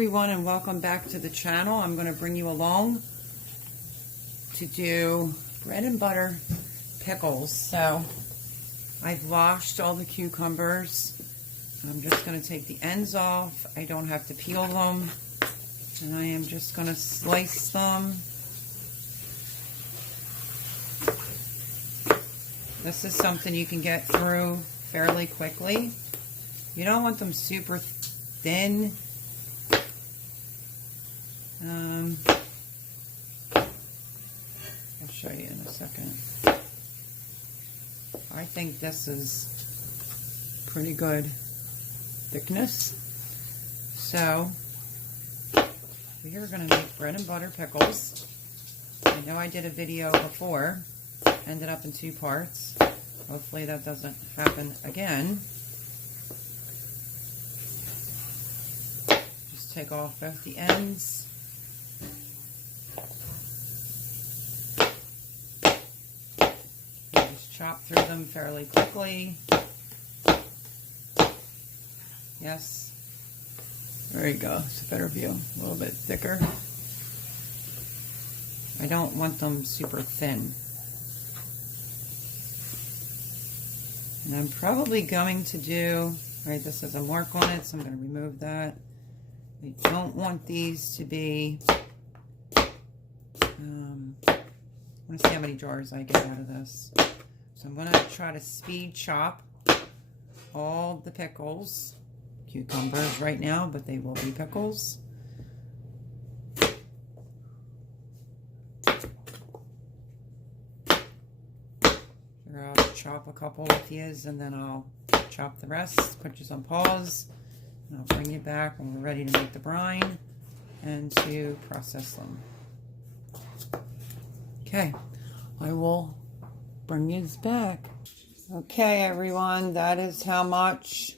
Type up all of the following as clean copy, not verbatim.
everyone, and welcome back to the channel. I'm going to bring you along to do bread and butter pickles. So I've washed all the cucumbers. I'm just going to take the ends off. I don't have to peel them, and I am just going to slice them. This is something you can get through fairly quickly. You don't want them super thin. I'll show you in a second. I think this is pretty good thickness. So we are going to make bread and butter pickles. I know I did a video before, ended up in 2 parts. Hopefully that doesn't happen again. Just take off both the ends. Just chop through them fairly quickly. Yes. There you go. It's a better view. A little bit thicker. I don't want them super thin. And I'm probably going to do, right, this has a mark on it, so I'm going to remove that. I don't want these to be, I want to see how many jars I get out of this. So I'm going to try to speed chop all the pickles, cucumbers right now, but they will be pickles. I'll chop a couple with these, and then I'll chop the rest, put you on pause, and I'll bring you back when we're ready to make the brine and to process them. Okay, I will bring you back. Okay, everyone, that is how much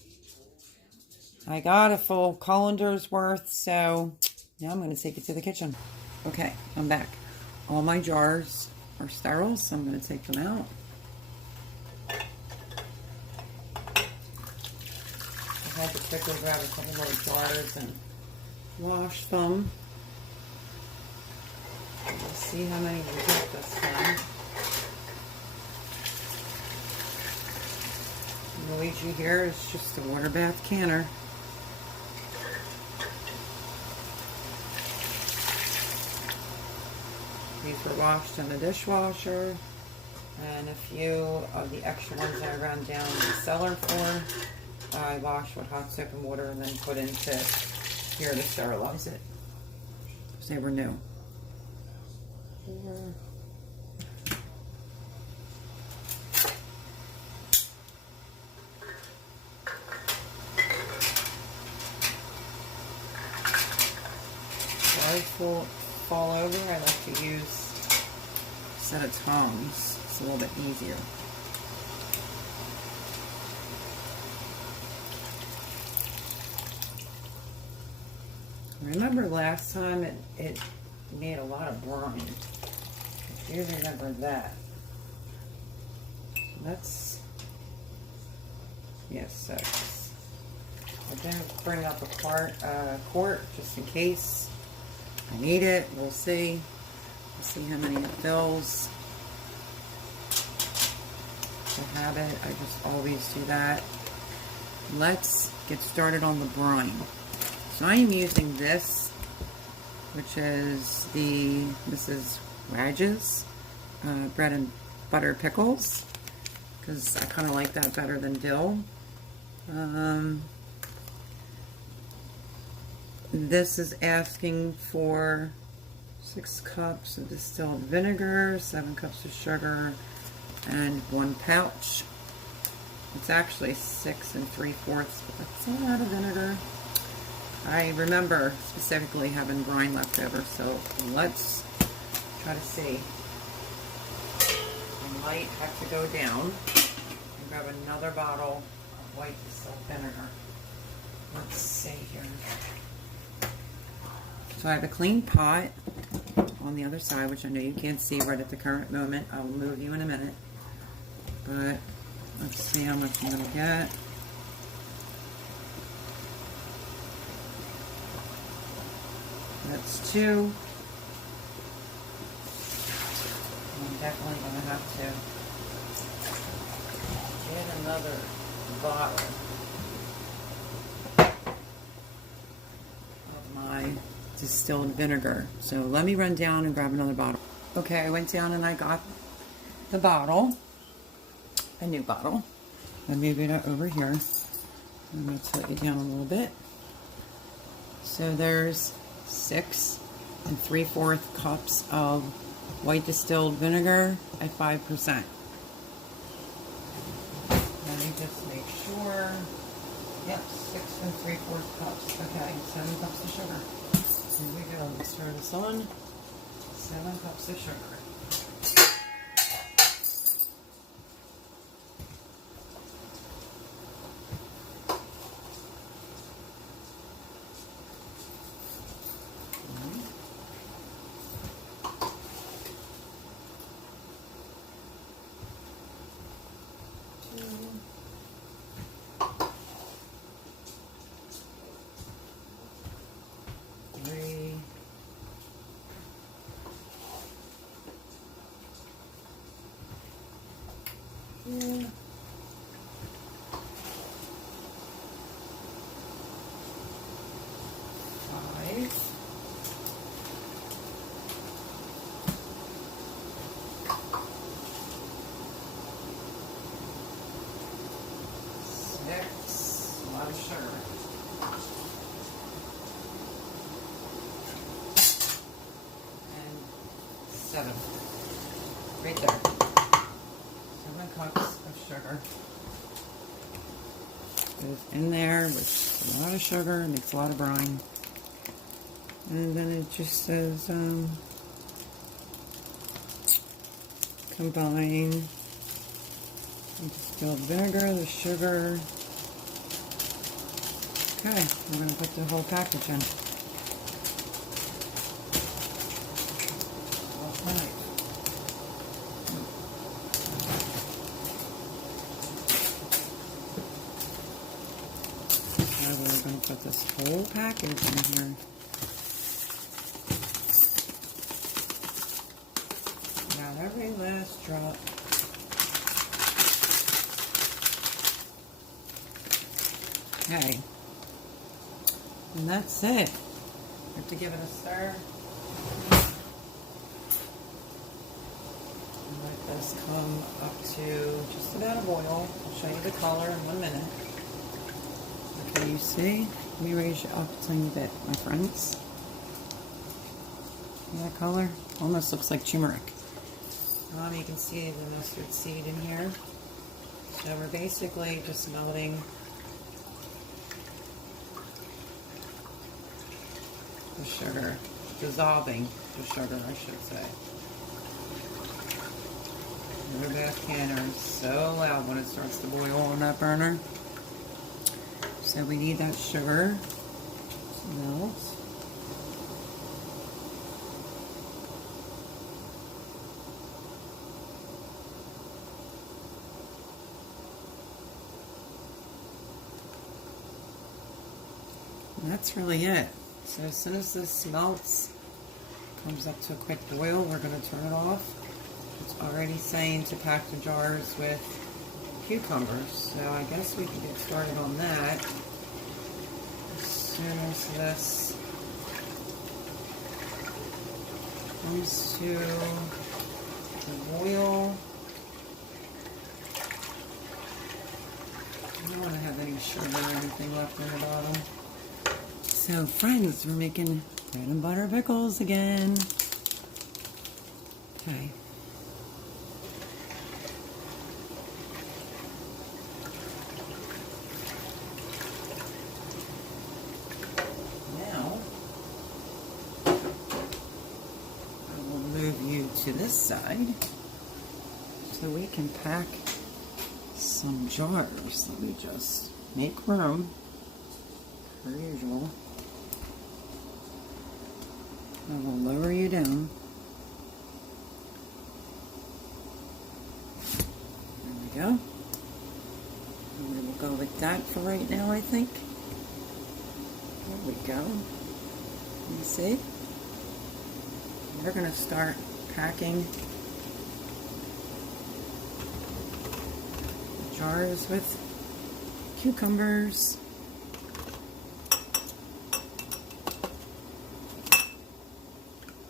I got, a full colander's worth. So now I'm going to take it to the kitchen. Okay, I'm back. All my jars are sterile, so I'm going to take them out. I had to quickly grab a couple more jars and wash them. Let's see how many we get this time. Luigi here is just a water bath canner. These were washed in the dishwasher, and a few of the extra ones that I ran down the cellar for, I washed with hot soap and water and then put into here to sterilize it, because they were new. Fall over, I like to use a set of tongs. It's a little bit easier. Remember last time it made a lot of brine. I do remember that. That's, yes, 6. I didn't bring up a quart just in case I need it. We'll see. We'll see how many it fills. It's a habit. I just always do that. Let's get started on the brine. So I am using this, which is the Mrs. Wedge's bread and butter pickles, because I kind of like that better than dill. This is asking for 6 cups of distilled vinegar, 7 cups of sugar, and 1 pouch. It's actually 6 3/4, but that's a lot of vinegar. I remember specifically having brine left over, so let's try to see. I might have to go down and grab another bottle of white distilled vinegar. Let's see here. So I have a clean pot on the other side, which I know you can't see right at the current moment. I'll move you in a minute. But let's see how much I'm going to get. that's 2. I'm definitely going to have to get another bottle of my distilled vinegar. So let me run down and grab another bottle. Okay, I went down and I got the bottle, a new bottle. I moved it over here. I'm going to tilt it down a little bit. So there's 6 3/4 cups of white distilled vinegar at 5%. Let me just make sure. Yep, 6 3/4 cups. Okay, 7 cups of sugar. Here we go. Let's turn this on. 7 cups of sugar. Yeah. 5. 6. A lot of sugar. And 7. Right there. 7 cups of sugar. Goes in there with a lot of sugar, makes a lot of brine. And then it just says, combine the distilled vinegar, the sugar. Okay, we're going to put the whole package in. Alright. Now we're going to put this whole package in here. Got every last drop. Okay. And that's it. Have to give it a stir. And let this come up to just about a boil. I'll show you the color in 1 minute. Okay, you see? Let me raise you up a tiny bit, my friends. See that color? Almost looks like turmeric. You can see the mustard seed in here. So we're basically just melting the sugar, dissolving the sugar, I should say. Your bath canner is so loud when it starts to boil on that burner. So we need that sugar to melt. And that's really it. So as soon as this melts, comes up to a quick boil, we're going to turn it off. It's already saying to pack the jars with cucumbers, so I guess we can get started on that as soon as this comes to the boil. I don't want to have any sugar or anything left in the bottom. So friends, we're making bread and butter pickles again. Okay. Now, I will move you to this side so we can pack some jars. Let me just make room, per usual. I will lower you down. There we go. And we will go with that for right now, I think. There we go. You see? we're going to start packing jars with cucumbers.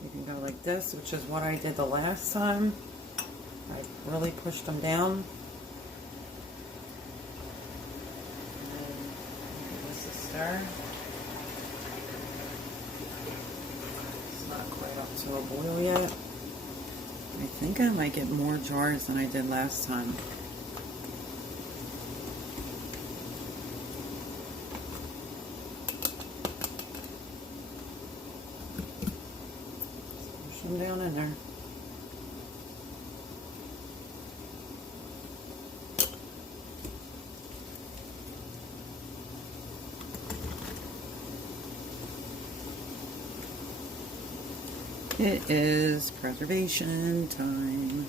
You can go like this, which is what I did the last time. I really pushed them down. And give this a stir. It's not quite up to a boil yet. I think I might get more jars than I did last time. Push them down in there. It is preservation time.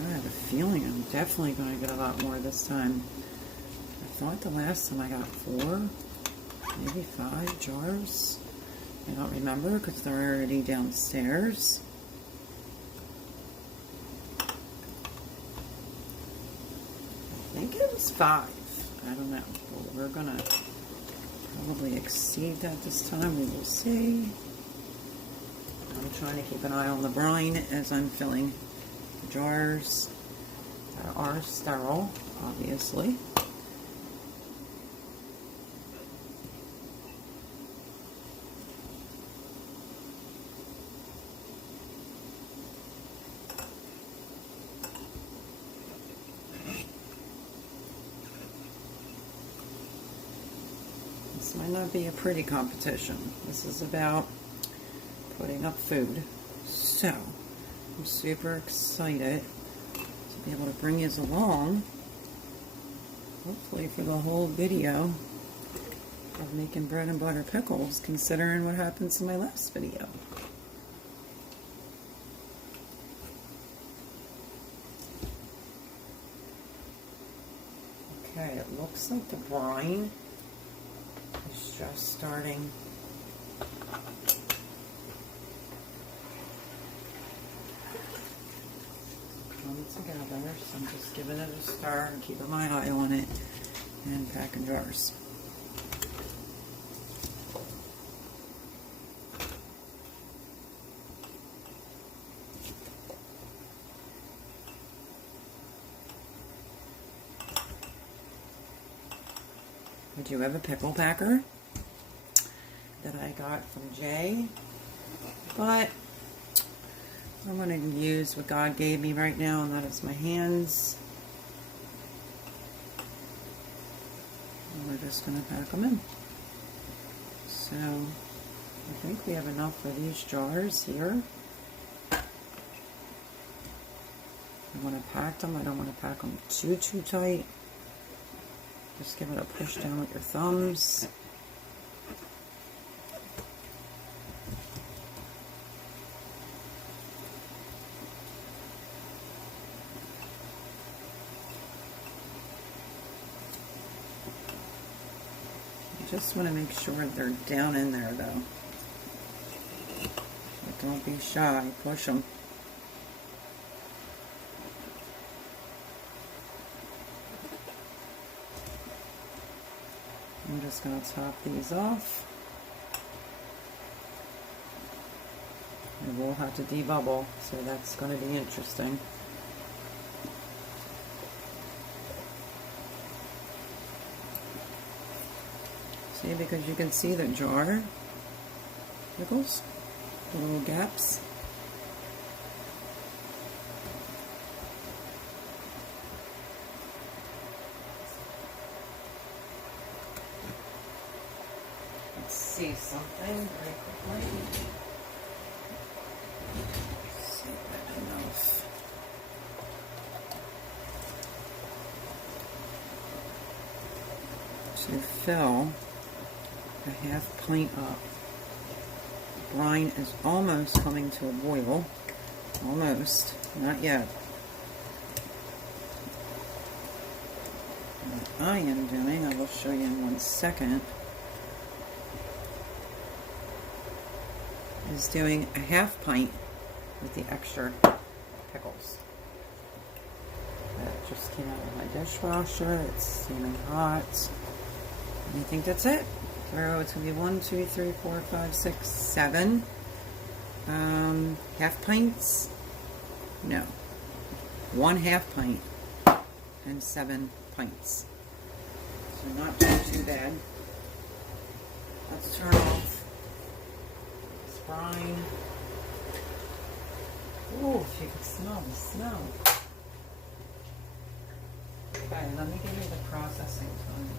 I have a feeling I'm definitely going to get a lot more this time. I thought the last time I got 4, maybe 5 jars. I don't remember because they're already downstairs. I think it was 5. I don't know. But we're going to probably exceed that this time. We will see. I'm trying to keep an eye on the brine as I'm filling the jars that are sterile, obviously. This might not be a pretty competition. This is about putting up food. So, I'm super excited to be able to bring you along, hopefully for the whole video of making bread and butter pickles, considering what happens in my last video. Okay, it looks like the brine is just starting come together, so I'm just giving it a stir and keeping my eye on it and packing jars. I do have a pickle packer that I got from Jay, but I'm going to use what God gave me right now, and that is my hands. And we're just going to pack them in. So I think we have enough for these jars here. I want to pack them. I don't want to pack them too tight. Just give it a push down with your thumbs. You just want to make sure they're down in there though. But don't be shy, push them. I'm just going to top these off. And we'll have to debubble, so that's going to be interesting. See, because you can see the jar, Pickles, the little gaps. See something very quickly. See that enough. To fill a half pint up. Brine is almost coming to a boil. Almost. Not yet. I am doing, I will show you in 1 second, is doing a half pint with the extra pickles. That just came out of my dishwasher. It's steaming hot. And I think that's it. So it's going to be 1, 2, 3, 4, 5, 6, 7 half pints. No. 1 half pint and 7 pints. So not too bad. Let's turn off this brine. Ooh, if you can smell the snow. Okay, let me give you the processing time.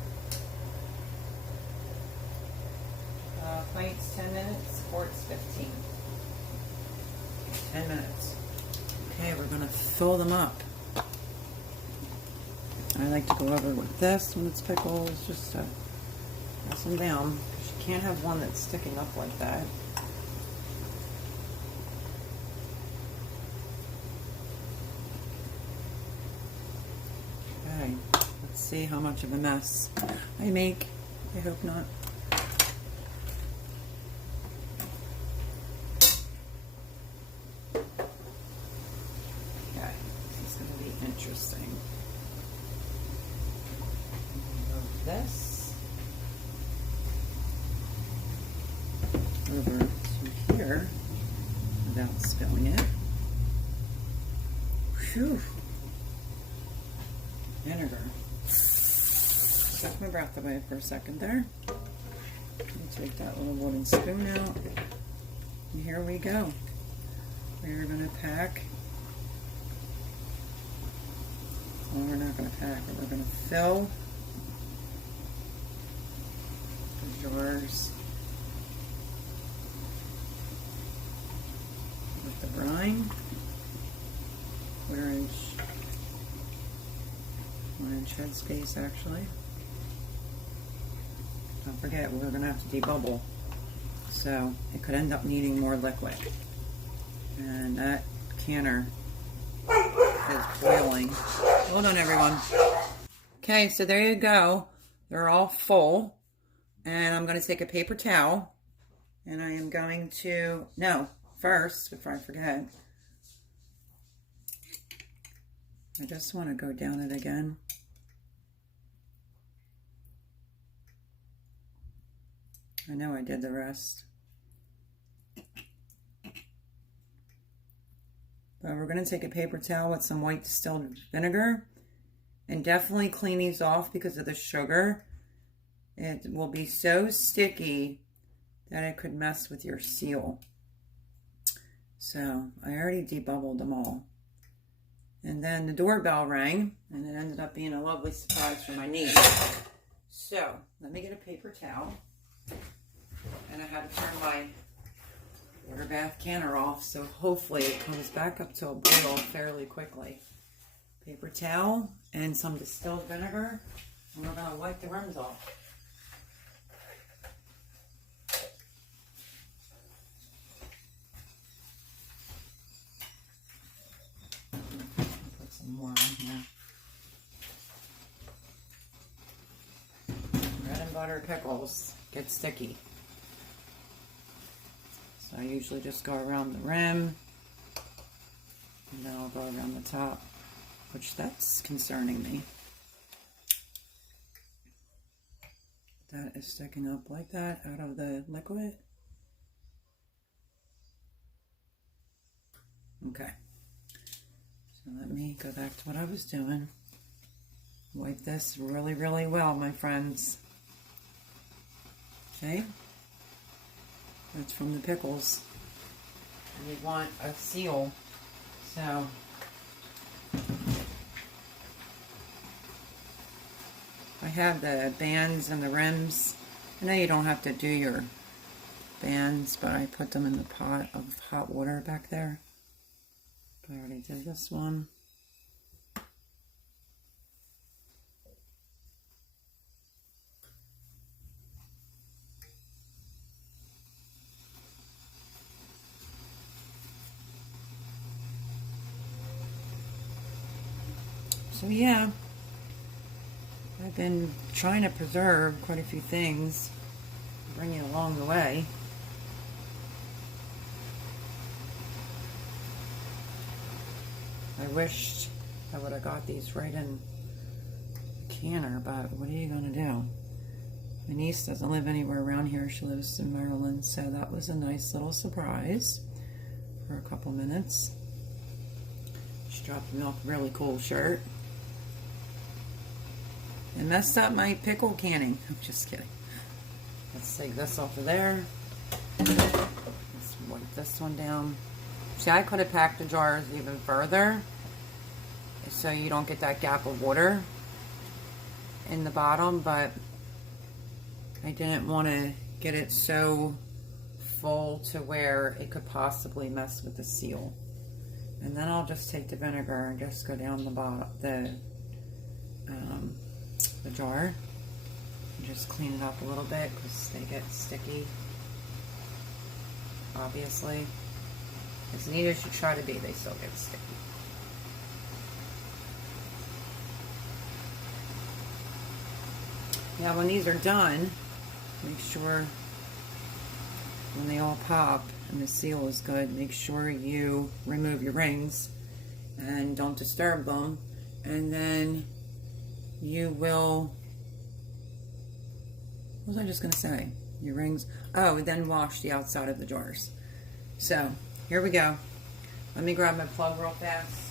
Pints 10 minutes, quarts 15. 10 minutes. Okay, we're going to fill them up. I like to go over with this when it's pickles, just to press them down. Because you can't have one that's sticking up like that. Okay, let's see how much of a mess I make. I hope not. Okay, this is going to be interesting. This over to here without spilling it. Phew. Vinegar. Suck my breath away for a second there. Let me take that little wooden spoon out. And here we go. We're going to pack. Well, we're not going to pack it. We're going to fill the jars with the brine. 1 inch head space, actually. Don't forget, we're going to have to debubble, so it could end up needing more liquid. And that canner is boiling. Hold on, everyone. Okay, so there you go. They're all full. And I'm going to take a paper towel, and I am going to, no, first, before I forget, I just want to go down it again. I know I did the rest. But we're going to take a paper towel with some white distilled vinegar and definitely clean these off because of the sugar. It will be so sticky that it could mess with your seal. So I already debubbled them all. And then the doorbell rang, and it ended up being a lovely surprise for my niece. So let me get a paper towel. And I had to turn my water bath canner off, so hopefully it comes back up to a boil fairly quickly. Paper towel and some distilled vinegar, and we're going to wipe the rims off. Put some more in here. Bread and butter pickles get sticky. So I usually just go around the rim, and then I'll go around the top, which that's concerning me. That is sticking up like that out of the liquid. Okay, so let me go back to what I was doing. Wipe this really, really well, my friends. Okay. That's from the pickles. And you want a seal. So I have the bands and the rims. I know you don't have to do your bands, but I put them in the pot of hot water back there. I already did this one. So yeah, I've been trying to preserve quite a few things, bring you along the way. I wished I would have got these right in the canner, but what are you going to do? My niece doesn't live anywhere around here. She lives in Maryland, so that was a nice little surprise for a couple minutes. She dropped me off a really cool shirt. And messed up my pickle canning. I'm just kidding. Let's take this off of there. Let's wipe this one down. See, I could have packed the jars even further so you don't get that gap of water in the bottom, but I didn't want to get it so full to where it could possibly mess with the seal. And then I'll just take the vinegar and just go down the bottom, the jar, and just clean it up a little bit because they get sticky. Obviously, as neat as you try to be, they still get sticky. Now, when these are done, make sure when they all pop and the seal is good, make sure you remove your rings and don't disturb them. And then you will, what was I just going to say? Your rings. Oh, then wash the outside of the jars. So, here we go. Let me grab my plug real fast.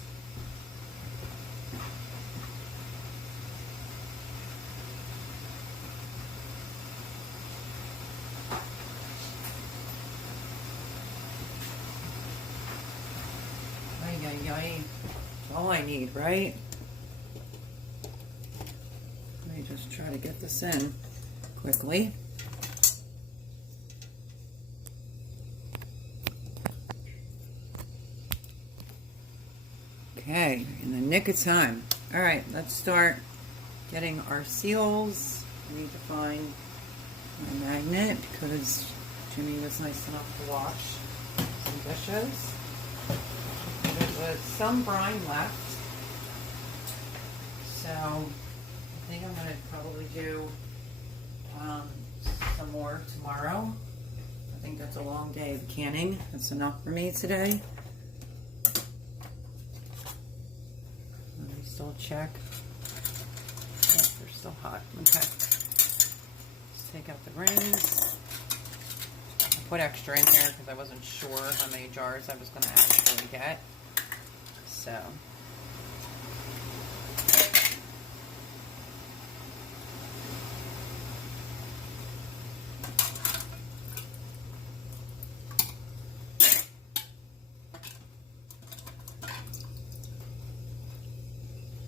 That's all I need, right? Let me just try to get this in quickly. Okay, in the nick of time. All right, let's start getting our seals. I need to find my magnet because Jimmy was nice enough to wash some dishes. There was some brine left, so I think I'm going to probably do some more tomorrow. I think that's a long day of canning. That's enough for me today. Let me still check. Oh, they're still hot. Okay. Let's take out the rings. I put extra in here because I wasn't sure how many jars I was going to actually get. So.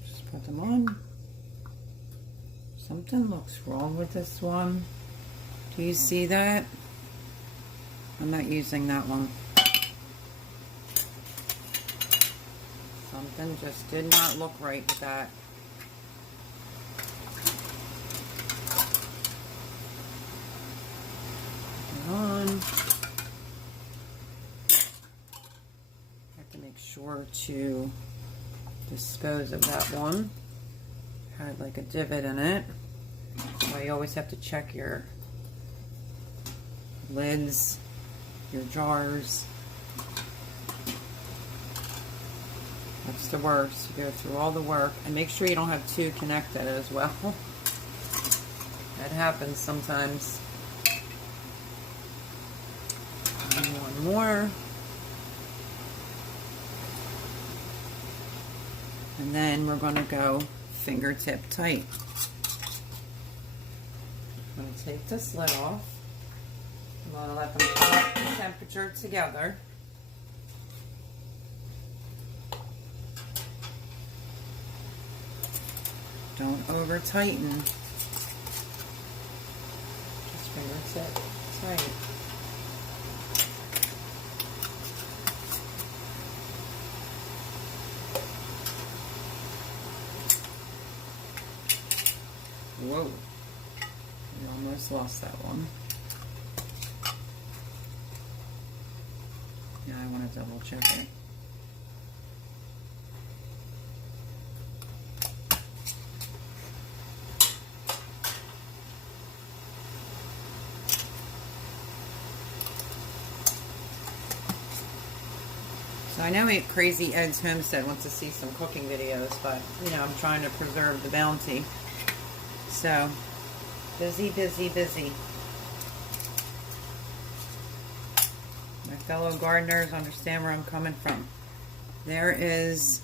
Just put them on. Something looks wrong with this one. Do you see that? I'm not using that one. Something just did not look right with that. Come on. I have to make sure to dispose of that one. Had like a divot in it. So you always have to check your lids, your jars. That's the worst. You go through all the work and make sure you don't have two connected as well. That happens sometimes. And one more. And then we're going to go fingertip tight. I'm going to take this lid off. I'm going to let them come up to temperature together. Don't over tighten. Just fingertip tight. Whoa. We almost lost that one. Yeah, I want to double check it. I know Crazy Ed's Homestead wants to see some cooking videos, but, you know, I'm trying to preserve the bounty. So, busy, busy, busy. My fellow gardeners understand where I'm coming from. There is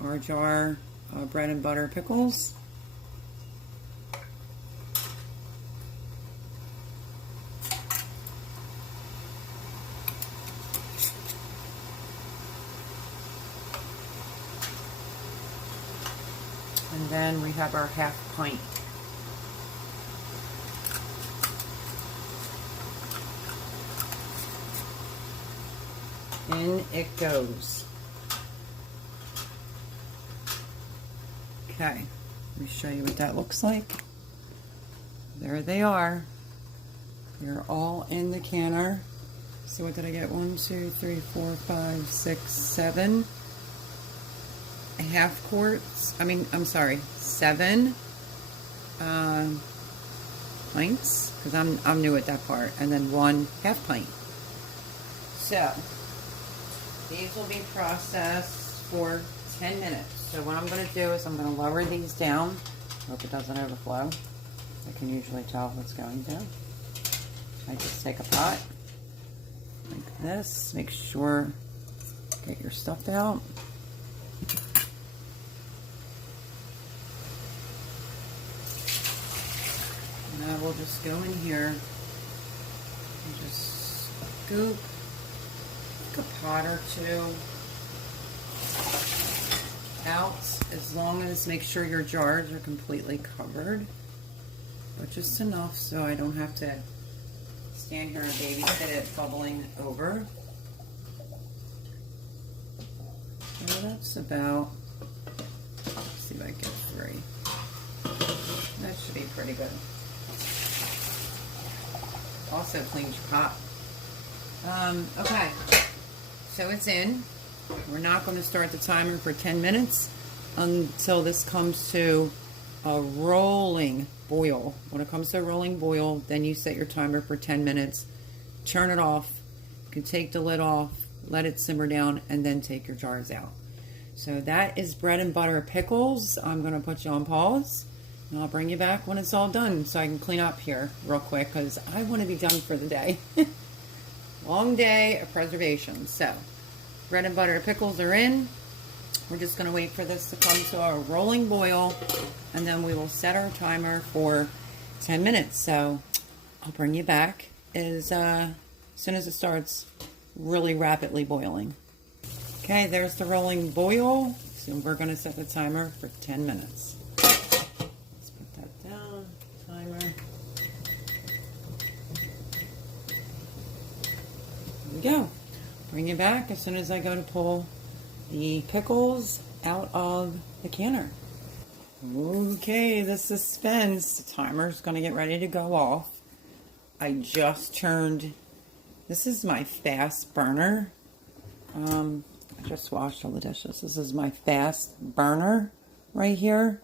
our jar of bread and butter pickles. And then we have our half pint. In it goes. Okay, let me show you what that looks like. There they are. They're all in the canner. So what did I get? 1, 2, 3, 4, 5, 6, 7 half quarts. I'm sorry, 7 pints, because I'm new at that part, and then 1 half pint. So these will be processed for 10 minutes. So what I'm going to do is I'm going to lower these down. Hope it doesn't overflow. I can usually tell if it's going to. I just take a pot like this. Make sure, get your stuff out. And I will just go in here and just scoop like a pot or two out, as long as make sure your jars are completely covered, but just enough so I don't have to stand here and babysit it bubbling over. So that's about, let's see if I get 3. That should be pretty good. Also cleans your pot. Okay, so it's in. We're not going to start the timer for 10 minutes until this comes to a rolling boil. When it comes to a rolling boil, then you set your timer for 10 minutes, turn it off, you can take the lid off, let it simmer down, and then take your jars out. So that is bread and butter pickles. I'm going to put you on pause, and I'll bring you back when it's all done so I can clean up here real quick, because I want to be done for the day. Long day of preservation. So bread and butter pickles are in. We're just going to wait for this to come to a rolling boil, and then we will set our timer for 10 minutes. So I'll bring you back as soon as it starts really rapidly boiling. Okay, there's the rolling boil. So we're going to set the timer for 10 minutes. Let's put that down. Timer. There we go. Bring it back as soon as I go to pull the pickles out of the canner. Okay, the suspense. The timer's going to get ready to go off. I just turned, this is my fast burner. I just washed all the dishes. This is my fast burner right here.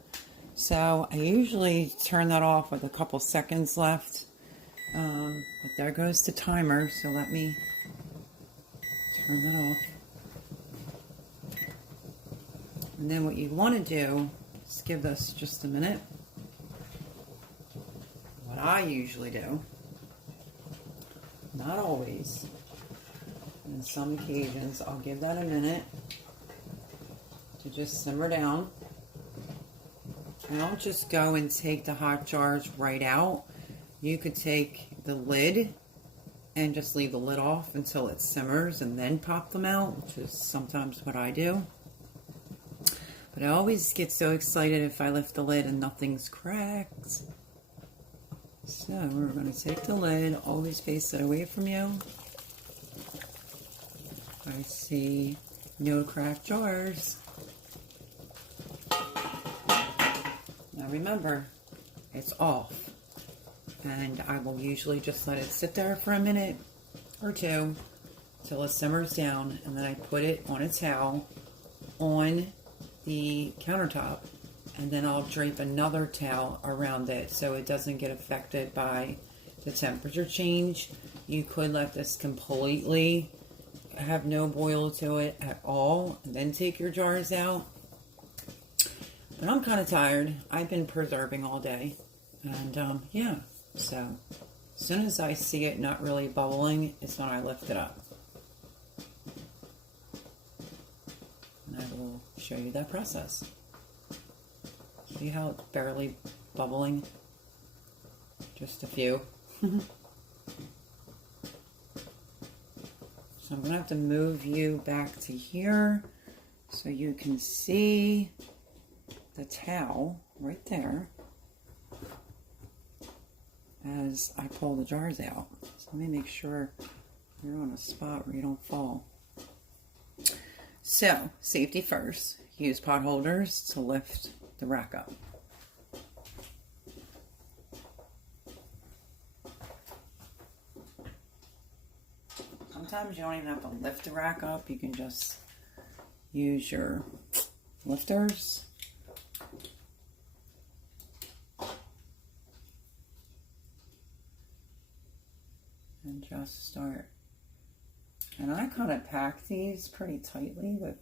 So I usually turn that off with a couple seconds left. But there goes the timer, so let me turn that off. And then what you want to do is give this just a minute. What I usually do, not always, in some occasions, I'll give that a minute to just simmer down. I don't just go and take the hot jars right out. You could take the lid and just leave the lid off until it simmers and then pop them out, which is sometimes what I do. But I always get so excited if I lift the lid and nothing's cracked. So we're going to take the lid, always face it away from you. I see no cracked jars. Now remember, it's off. And I will usually just let it sit there for a minute or two till it simmers down, and then I put it on a towel on the countertop, and then I'll drape another towel around it so it doesn't get affected by the temperature change. You could let this completely have no boil to it at all, and then take your jars out. But I'm kind of tired. I've been preserving all day. And yeah, so as soon as I see it not really bubbling, it's when I lift it up. And I will show you that process. See how it's barely bubbling? Just a few. So I'm going to have to move you back to here so you can see the towel right there as I pull the jars out. So let me make sure you're on a spot where you don't fall. So, safety first. Use pot holders to lift the rack up. Sometimes you don't even have to lift the rack up. You can just use your lifters. And just start. And I kind of pack these pretty tightly with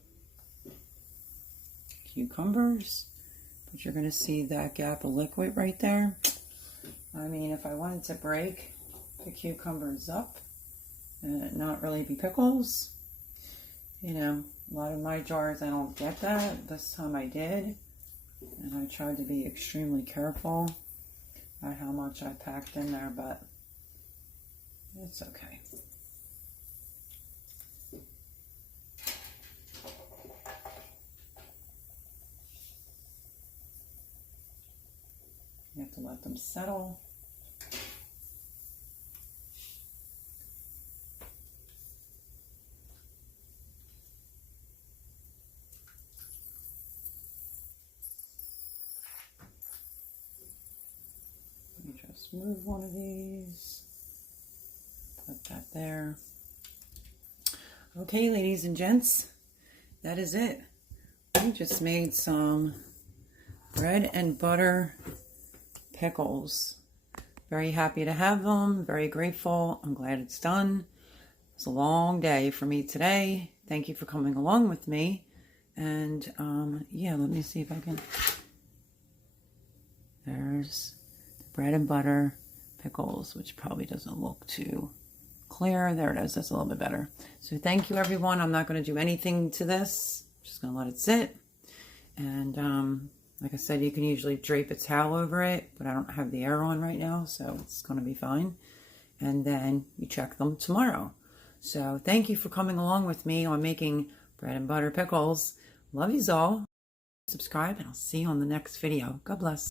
cucumbers. But you're going to see that gap of liquid right there. I mean, if I wanted to break the cucumbers up and it not really be pickles, you know, a lot of my jars I don't get that. This time I did. And I tried to be extremely careful at how much I packed in there, but it's okay. You have to let them settle. Let me just move one of these. Put that there. Okay, ladies and gents, that is it. We just made some bread and butter pickles. Very happy to have them. Very grateful. I'm glad it's done. It's a long day for me today. Thank you for coming along with me. And yeah, let me see if I can. There's bread and butter pickles, which probably doesn't look too clear. There it is. That's a little bit better. So thank you, everyone. I'm not going to do anything to this. I'm just going to let it sit. And like I said, you can usually drape a towel over it, but I don't have the air on right now, so it's going to be fine. And then you check them tomorrow. So thank you for coming along with me on making bread and butter pickles. Love yous all. Subscribe, and I'll see you on the next video. God bless.